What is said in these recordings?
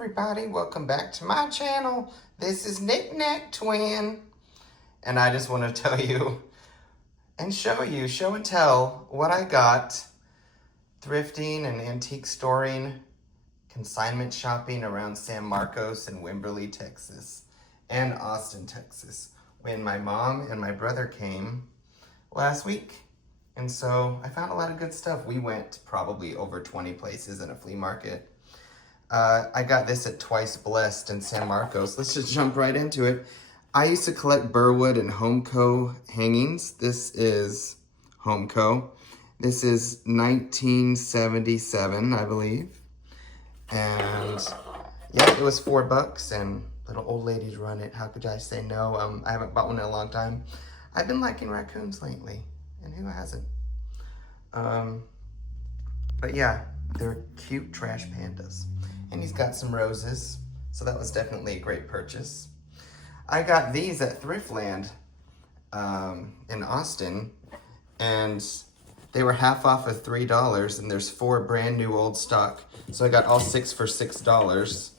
everybody, welcome back to my channel. This is Knick Knack Twin, and I just want to tell you and show and tell what I got thrifting and antique storing, consignment shopping around San Marcos and Wimberley, Texas, and Austin, Texas, when my mom and my brother came last week. And so I found a lot of good stuff. We went probably over 20 places in a flea market. I got this at Twice Blessed in San Marcos. Let's just jump right into it. I used to collect Burwood and Homeco hangings. This is Homeco. This is 1977, I believe. And yeah, it was $4 and little old ladies run it. How could I say no? I haven't bought one in a long time. I've been liking raccoons lately, and who hasn't? But yeah, they're cute trash pandas. And he's got some roses, so that was definitely a great purchase. I got these at Thriftland in Austin, and they were half off of $3, and there's 4 brand new old stock. So I got all 6 for $6,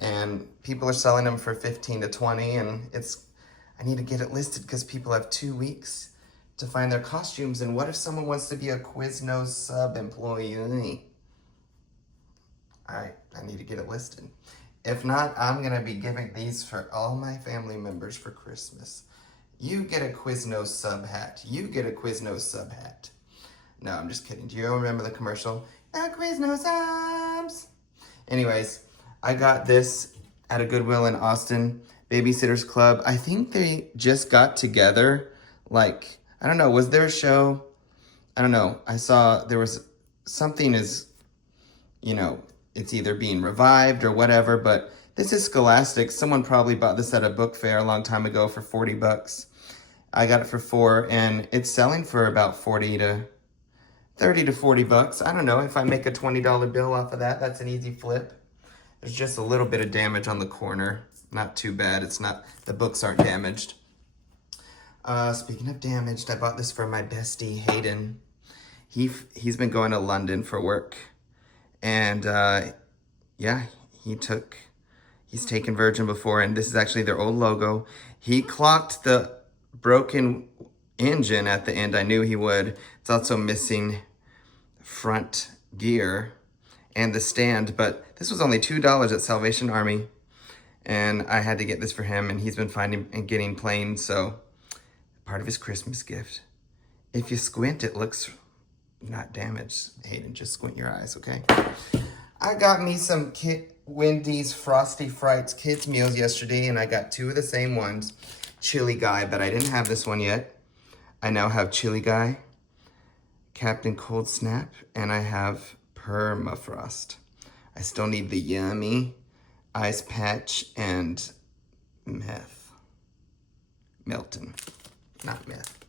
and people are selling them for 15 to 20, and I need to get it listed because people have 2 weeks to find their costumes. And what if someone wants to be a Quiznos sub employee? I need to get it listed. If not, I'm gonna be giving these for all my family members for Christmas. You get a Quiznos sub hat. You get a Quiznos sub hat. No, I'm just kidding. Do you remember the commercial? The Quiznos subs. Anyways, I got this at a Goodwill in Austin, Babysitters Club. I think they just got together. Like, I don't know, was there a show? I don't know. I saw there was something it's either being revived or whatever, but this is Scholastic. Someone probably bought this at a book fair a long time ago for $40. I got it for $4, and it's selling for about $30 to $40. I don't know, if I make a $20 bill off of that, that's an easy flip. There's just a little bit of damage on the corner. Not too bad. The books aren't damaged. Speaking of damaged, I bought this for my bestie, Hayden. He's been going to London for work. And yeah, he's taken Virgin before, and this is actually their old logo. He clocked the broken engine at the end. I knew he would. It's also missing front gear and the stand, but this was only $2 at Salvation Army, and I had to get this for him, and he's been finding and getting planes, so part of his Christmas gift. If you squint, it looks not damaged. Hayden, just squint your eyes, okay? I got me some Wendy's Frosty Frights kids meals yesterday, and I got 2 of the same ones. Chili Guy, but I didn't have this one yet. I now have Chili Guy, Captain Cold Snap, and I have Permafrost. I still need the Yummy, Ice Patch, and Milton, not meth.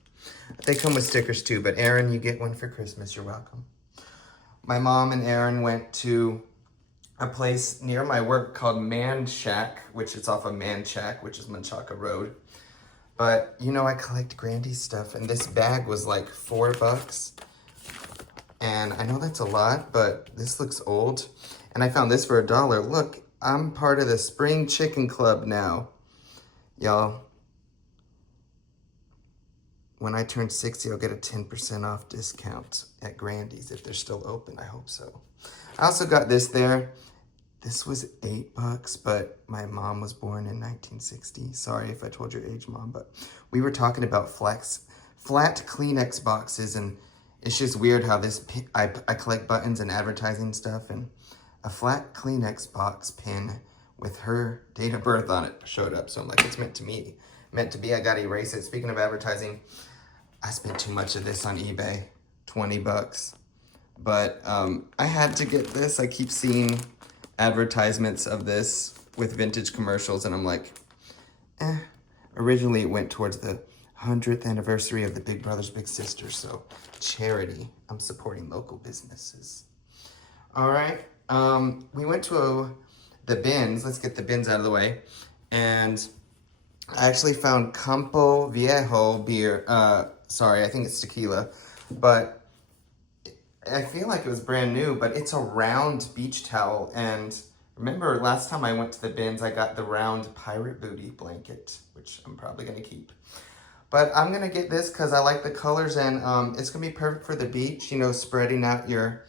They come with stickers too, but Aaron, you get one for Christmas. You're welcome. My mom and Aaron went to a place near my work called Man Shack, which is off of Man Shack, which is Menchaca Road. But, I collect Grandy's stuff, and this bag was like $4. And I know that's a lot, but this looks old. And I found this for $1. Look, I'm part of the Spring Chicken Club now. Y'all. When I turn 60, I'll get a 10% off discount at Grandy's if they're still open. I hope so. I also got this there. This was $8, but my mom was born in 1960. Sorry if I told your age, Mom, but we were talking about flat Kleenex boxes, and it's just weird how I collect buttons and advertising stuff, and a flat Kleenex box pin with her date of birth on it showed up. So I'm like, it's meant to be. I gotta erase it. Speaking of advertising, I spent too much of this on eBay, $20. But I had to get this. I keep seeing advertisements of this with vintage commercials, and I'm like, Originally, it went towards the 100th anniversary of the Big Brothers Big Sisters, so charity. I'm supporting local businesses. All right, we went to the bins. Let's get the bins out of the way. And I actually found Campo Viejo beer. Sorry, I think it's tequila, but I feel like it was brand new, but it's a round beach towel, and Remember last time I went to the bins, I got the round pirate booty blanket, which I'm probably gonna keep. But I'm gonna get this because I like the colors, and it's gonna be perfect for the beach, you know, spreading out your,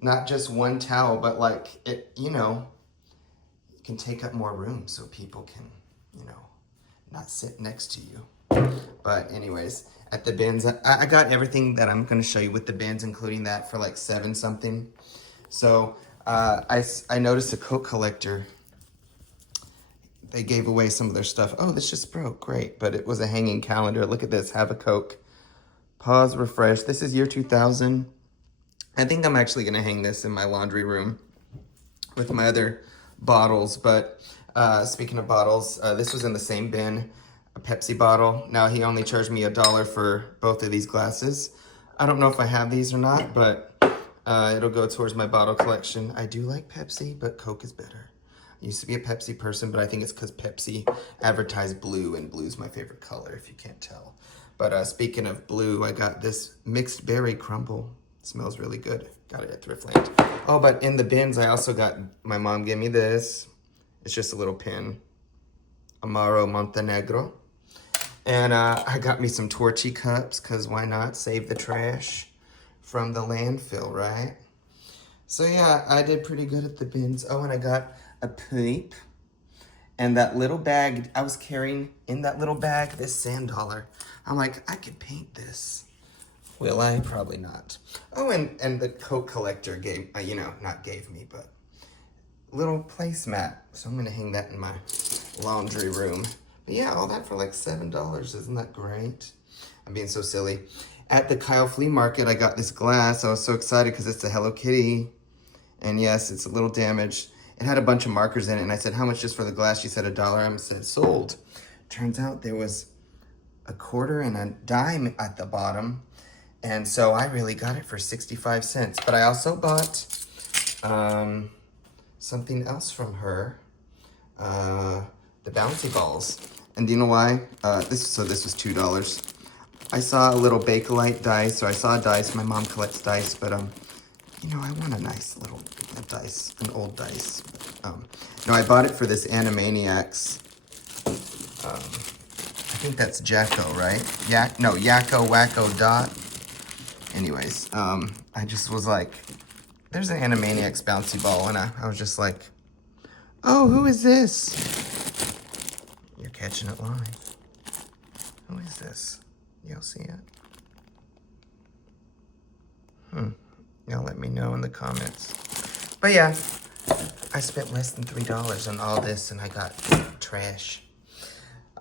not just one towel, but like it, you know, it can take up more room so people can, you know, not sit next to you. But anyways, at the bins, I got everything that I'm gonna show you with the bins, including that for like 7 something. So I noticed a Coke collector. They gave away some of their stuff. Oh, this just broke, great. But it was a hanging calendar. Look at this, have a Coke. Pause, refresh. This is year 2000. I think I'm actually gonna hang this in my laundry room with my other bottles. But speaking of bottles, this was in the same bin, a Pepsi bottle. Now he only charged me $1 for both of these glasses. I don't know if I have these or not, but it'll go towards my bottle collection. I do like Pepsi, but Coke is better. I used to be a Pepsi person, but I think it's because Pepsi advertised blue, and blue's my favorite color, if you can't tell. But speaking of blue, I got this mixed berry crumble. It smells really good. Got it at Thriftland. Oh, but in the bins, I also got, my mom gave me this. It's just a little pin. Amaro Montenegro. And I got me some Torchy cups, because why not? Save the trash from the landfill, right? So yeah, I did pretty good at the bins. Oh, and I got a peep. And that little bag, I was carrying in that little bag, this sand dollar. I'm like, I could paint this. Will I? Probably not. Oh, and the Coke collector gave, you know, not gave me, but little placemat. So I'm gonna hang that in my laundry room. But yeah, all that for like $7. Isn't that great? I'm being so silly. At the Kyle Flea Market, I got this glass. I was so excited because it's a Hello Kitty. And yes, it's a little damaged. It had a bunch of markers in it, and I said, how much just for the glass? She said $1. I said, sold. Turns out there was a quarter and a dime at the bottom. And so I really got it for 65 cents. But I also bought something else from her. The bouncy balls. And do you know why? This was $2. I saw a little Bakelite dice, or I saw a dice. My mom collects dice, but you know, I want a nice little dice, an old dice. No, I bought it for this Animaniacs. I think that's Jacko, right? Yakko Wacko Dot. Anyways, I just was like, there's an Animaniacs bouncy ball, and I was just like, oh, who is this? You're catching it live. Who is this? Y'all see it? Y'all let me know in the comments. But yeah, I spent less than $3 on all this, and I got trash.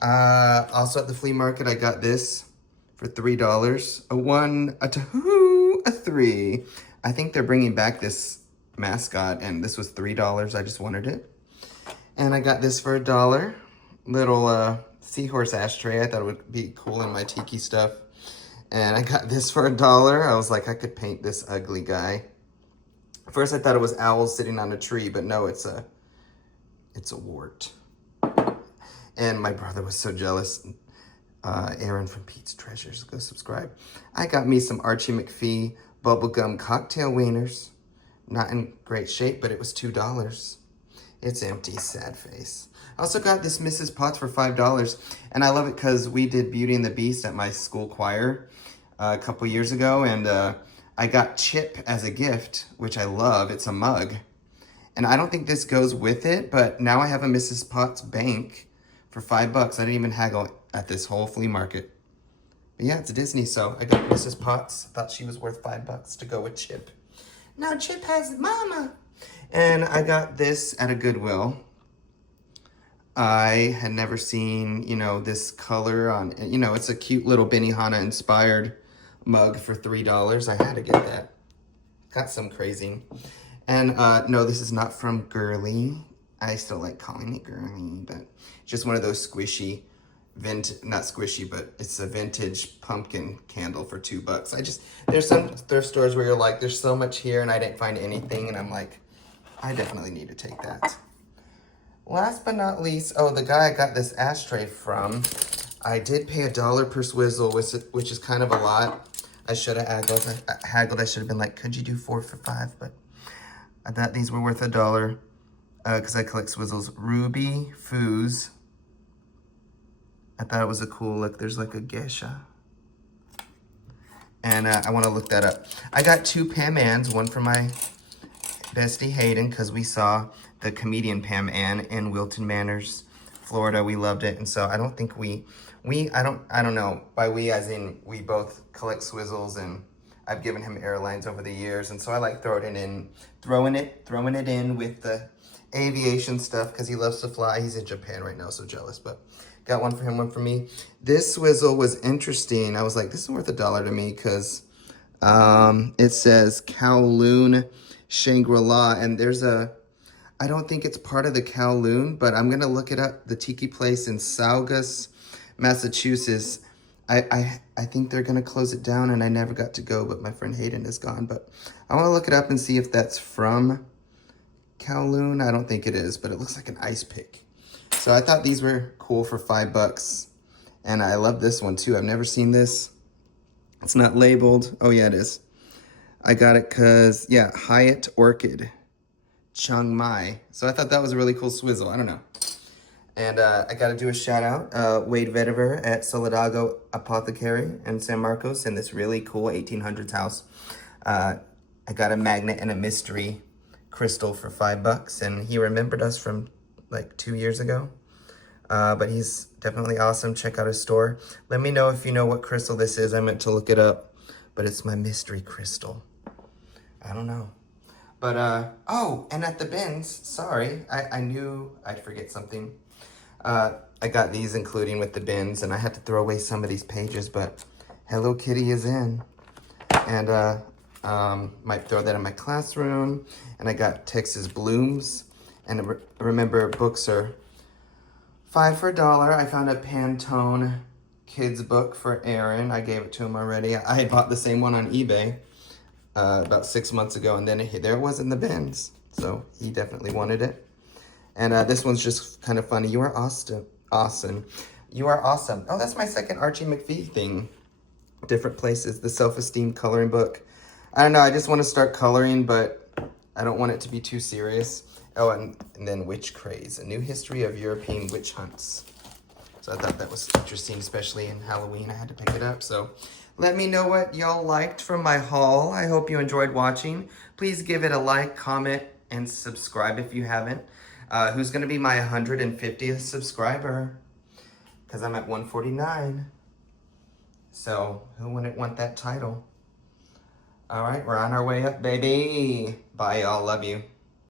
Also at the flea market, I got this for $3. A 1, a 2, a 3. I think they're bringing back this mascot, and this was $3. I just wanted it. And I got this for $1. Little seahorse ashtray. I thought it would be cool in my tiki stuff. And I got this for $1. I was like, I could paint this ugly guy. First I thought it was owls sitting on a tree, but no, it's a wart. And my brother was so jealous. Aaron from Pete's Treasures, go subscribe. I got me some Archie McPhee bubblegum cocktail wieners. Not in great shape, but it was $2. It's empty, sad face. I also got this Mrs. Potts for $5, and I love it because we did Beauty and the Beast at my school choir a couple years ago, and I got Chip as a gift, which I love. It's a mug, and I don't think this goes with it, but now I have a Mrs. Potts bank for $5. I didn't even haggle at this whole flea market. But yeah, it's Disney, so I got Mrs. Potts. Thought she was worth $5 to go with Chip. Now Chip has mama. And I got this at a Goodwill. I had never seen, you know, this color on, you know, it's a cute little Benihana inspired mug for $3. I had to get that. Got some crazy. And no, this is not from Girly. I still like calling it Girly, but just one of those squishy, not squishy, but it's a vintage pumpkin candle for $2. There's some thrift stores where you're like, there's so much here, and I didn't find anything, and I'm like, I definitely need to take that. Last but not least, oh, the guy I got this ashtray from, I did pay $1 per swizzle, which is kind of a lot. I should have haggled. I should have been like, could you do 4 for $5? But I thought these were worth $1. because I collect Swizzles. Ruby Foos. I thought it was a cool look. There's like a geisha. And I want to look that up. I got 2 Pam Anns, one for my bestie Hayden, because we saw the comedian Pam Ann in Wilton Manors, Florida. We loved it. And so I don't think I don't know. By we as in we both collect Swizzles, and I've given him airlines over the years. And so I like throwing it in with the aviation stuff because he loves to fly. He's in Japan right now, so jealous, but got one for him, one for me. This Swizzle was interesting. I was like, this is worth $1 to me because it says Kowloon Shangri-La, and there's I don't think it's part of the Kowloon, but I'm gonna look it up. The Tiki Place in Saugus, Massachusetts. I think they're gonna close it down, and I never got to go, but my friend Hayden is gone. But I wanna look it up and see if that's from Kowloon. I don't think it is, but it looks like an ice pick. So I thought these were cool for $5. And I love this one too. I've never seen this. It's not labeled. Oh yeah, it is. I got it because, yeah, Hyatt Orchid, Chiang Mai. So I thought that was a really cool Swizzle. I don't know. And I got to do a shout out. Wade Vetiver at Solidago Apothecary in San Marcos in this really cool 1800s house. I got a magnet and a mystery crystal for $5, and he remembered us from like 2 years ago. But he's definitely awesome. Check out his store. Let me know if you know what crystal this is. I meant to look it up, but it's my mystery crystal. I don't know. But, oh, and at the bins, sorry, I knew I'd forget something. I got these including with the bins, and I had to throw away some of these pages, but Hello Kitty is in. And, might throw that in my classroom. And I got Texas Blooms. And remember, books are 5 for $1. I found a Pantone kids book for Aaron. I gave it to him already. I had bought the same one on eBay about 6 months ago, and then there it was in the bins. So he definitely wanted it. And this one's just kind of funny. You are awesome. You are awesome. Oh, that's my second Archie McPhee thing. Different places. The self-esteem coloring book. I don't know. I just want to start coloring, but I don't want it to be too serious. Oh, and then Witch Craze, a new history of European witch hunts. So I thought that was interesting, especially in Halloween. I had to pick it up. So let me know what y'all liked from my haul. I hope you enjoyed watching. Please give it a like, comment, and subscribe if you haven't. Who's going to be my 150th subscriber? Because I'm at 149. So who wouldn't want that title? All right, we're on our way up, baby. Bye, y'all. Love you.